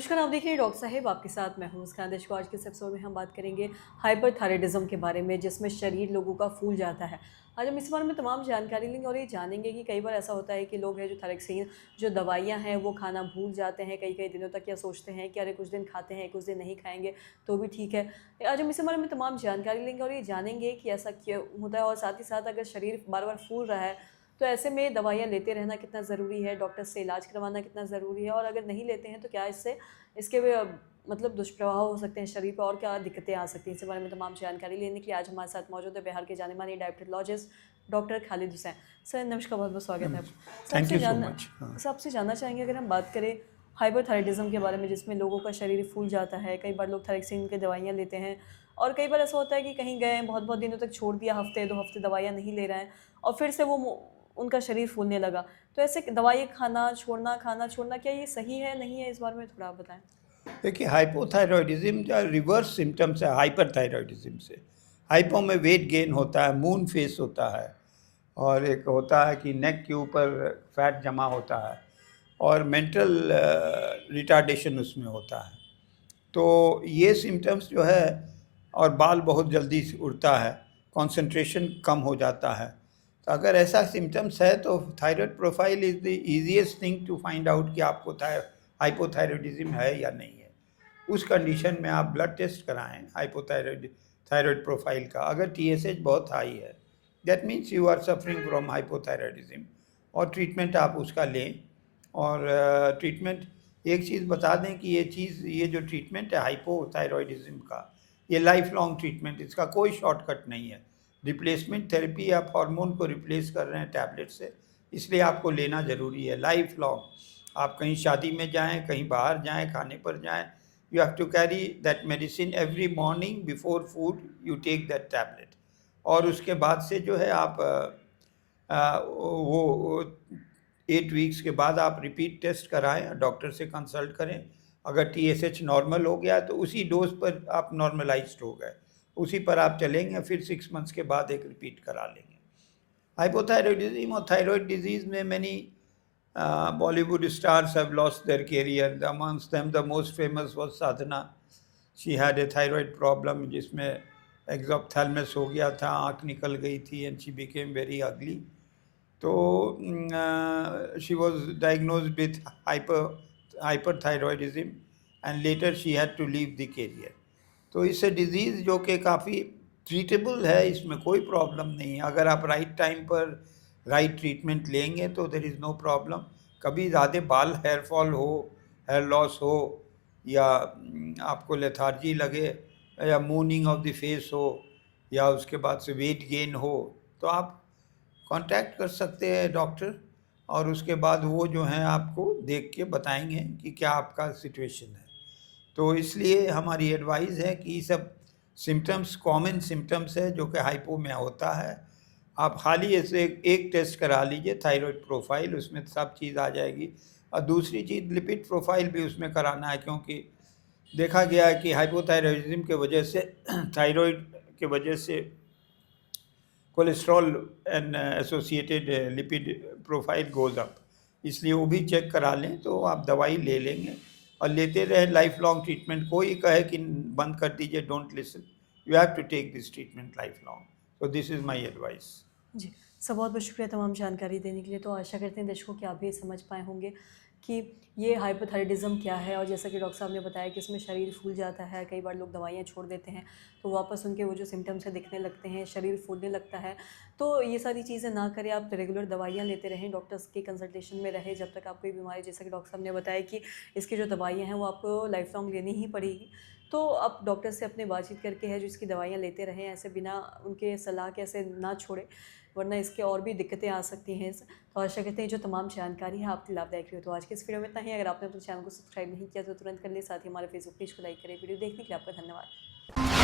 नमस्कार, आप देख रहे हैं डॉक्टर साहिब, आपके साथ मैं हूं मुस्कान। दर्शकों, आज के इस एपिसोड में हम बात करेंगे हाइपरथायराइडिज्म के बारे में, जिसमें शरीर लोगों का फूल जाता है। आज हम इस बारे में तमाम जानकारी लेंगे और ये जानेंगे कि कई बार ऐसा होता है कि लोग हैं जो थायरॉक्सीन जो दवाइयाँ हैं वो खाना भूल जाते हैं कई कई दिनों तक, या सोचते हैं कि अरे कुछ दिन खाते हैं कुछ दिन नहीं खाएंगे तो भी ठीक है। आज हम इस बारे में तमाम जानकारी लेंगे और ये जानेंगे कि ऐसा क्यों होता है, और साथ ही साथ अगर शरीर बार बार फूल रहा है तो ऐसे में दवाइयाँ लेते रहना कितना ज़रूरी है, डॉक्टर से इलाज करवाना कितना ज़रूरी है, और अगर नहीं लेते हैं तो क्या इससे इसके भी मतलब दुष्प्रभाव हो सकते हैं शरीर पर, और क्या दिक्कतें आ सकती हैं। इस बारे में तमाम जानकारी लेने के लिए आज हमारे साथ मौजूद है बिहार के जाने माने diabetologist doctor Khalid Hussain. Sir नमस्कार, बहुत बहुत स्वागत है आपका। थैंक सबसे यू सो जानना मच। हाँ। सबसे जानना चाहेंगे, अगर हम बात करें हाइपरथायराइडिज्म के बारे में, जिसमें लोगों का शरीर फूल जाता है, कई बार लोग थायरॉक्सिन की दवाइयाँ लेते हैं, और कई बार ऐसा होता है कि कहीं गए हैं, बहुत बहुत दिनों तक छोड़ दिया, हफ्ते 2 हफ्ते दवाइयाँ नहीं ले रहे हैं और फिर से वो उनका शरीर फूलने लगा। तो ऐसे दवाई खाना छोड़ना क्या ये सही है, नहीं है? इस बारे में थोड़ा आप बताएँ। देखिए, हाइपोथायरॉयडिज्म का रिवर्स सिम्टम्स है हाइपरथायरॉयडिज्म से। हाइपो में वेट गेन होता है, मून फेस होता है, और एक होता है कि नेक के ऊपर फैट जमा होता है, और मेंटल रिटार्डेशन उसमें होता है। तो ये सिम्टम्स जो है, और बाल बहुत जल्दी से उड़ता है, कंसंट्रेशन कम हो जाता है। तो अगर ऐसा सिम्टम्स है तो thyroid profile is the easiest thing to find out कि आपको हाइपोथायरॉयडिज्म है या नहीं है। उस कंडीशन में आप ब्लड टेस्ट कराएं थायराइड प्रोफाइल का। अगर टीएसएच बहुत हाई है, that means you are suffering from hypothyroidism, और ट्रीटमेंट आप उसका लें। और ट्रीटमेंट, एक चीज़ बता दें कि ये जो ट्रीटमेंट है हाइपोथायरॉयडिज्म का, ये लाइफ लॉन्ग ट्रीटमेंट, इसका कोई शॉर्टकट नहीं है। रिप्लेसमेंट थेरेपी, आप हार्मोन को रिप्लेस कर रहे हैं टैबलेट से, इसलिए आपको लेना ज़रूरी है लाइफ लॉन्ग। आप कहीं शादी में जाएं, कहीं बाहर जाएं, खाने पर जाएं, you have to carry that medicine every morning before food, you take that tablet. और उसके बाद से जो है आप वो 8 वीक्स के बाद आप रिपीट टेस्ट कराएं, डॉक्टर से कंसल्ट करें। अगर टीएसएच नॉर्मल हो गया तो उसी डोज पर आप नॉर्मलाइज्ड हो गए, उसी पर आप चलेंगे, फिर 6 मंथ्स के बाद एक रिपीट करा लेंगे। हाइपोथायरॉयडिज्म और थायराइड डिजीज में many Bollywood stars have lost their career. Amongst them, the most famous was Sadhana. She had a thyroid problem, जिसमें एक्सोप्थेलमस हो गया था, आँख निकल गई थी, and she became very ugly. तो she was diagnosed with hyperthyroidism, and later she had to leave the career. तो इससे डिज़ीज़ जो कि काफ़ी ट्रीटेबल है, इसमें कोई प्रॉब्लम नहीं है। अगर आप राइट टाइम पर राइट ट्रीटमेंट लेंगे तो देर इज़ नो प्रॉब्लम। कभी ज़्यादा बाल हेयर फॉल हो, हेयर लॉस हो, या आपको लेथार्जी लगे, या मूनिंग ऑफ द फेस हो, या उसके बाद से वेट गेन हो, तो आप कांटेक्ट कर सकते हैं डॉक्टर, और उसके बाद वो जो हैं आपको देख के बताएंगे कि क्या आपका सिचुएशन है। तो इसलिए हमारी एडवाइस है कि ये सब सिम्टम्स कॉमन सिम्टम्स है जो कि हाइपो में होता है। आप खाली ऐसे एक टेस्ट करा लीजिए, थायराइड प्रोफाइल, उसमें सब चीज़ आ जाएगी। और दूसरी चीज़ लिपिड प्रोफाइल भी उसमें कराना है, क्योंकि देखा गया है कि हाइपोथायरॉयडिज्म के वजह से थायराइड के वजह से cholesterol and associated lipid profile goes up, इसलिए वो भी चेक करा लें तो आप दवाई ले लेंगे और लेते रहे लाइफ लॉन्ग ट्रीटमेंट। कोई कहे कि बंद कर दीजिए, don't listen, you have to take this treatment life long. So this is my advice. जी, सब बहुत बहुत शुक्रिया तमाम जानकारी देने के लिए। तो आशा करते हैं दर्शकों कि आप भी समझ पाए होंगे कि ये हाइपोथायराइडिज्म क्या है, और जैसा कि डॉक्टर साहब ने बताया कि इसमें शरीर फूल जाता है, कई बार लोग दवाइयाँ छोड़ देते हैं तो वापस उनके वो जो सिम्टम्स है दिखने लगते हैं, शरीर फूलने लगता है। तो ये सारी चीज़ें ना करें, आप रेगुलर दवाइयाँ लेते रहें, डॉक्टर्स की कंसल्टेशन में रहें जब तक आपको ये बीमारी, जैसा कि डॉक्टर साहब ने बताया कि इसकी जो दवाइयाँ हैं वो आपको लाइफ लॉन्ग लेनी ही पड़ेगी। तो आप डॉक्टर से अपने बातचीत करके है जो इसकी दवाइयाँ लेते रहें, ऐसे बिना उनके सलाह के ऐसे ना छोड़ें, वरना इसके और भी दिक्कतें आ सकती हैं। तो आशा करते हैं जो तमाम जानकारी है आपकी लाभदायक रही हो। तो आज के इस वीडियो में इतना ही। अगर आपने अपने चैनल को सब्सक्राइब नहीं किया तो तुरंत कर ले, साथ ही हमारे फेसबुक पेज को लाइक करें। वीडियो देखने के लिए आपका धन्यवाद।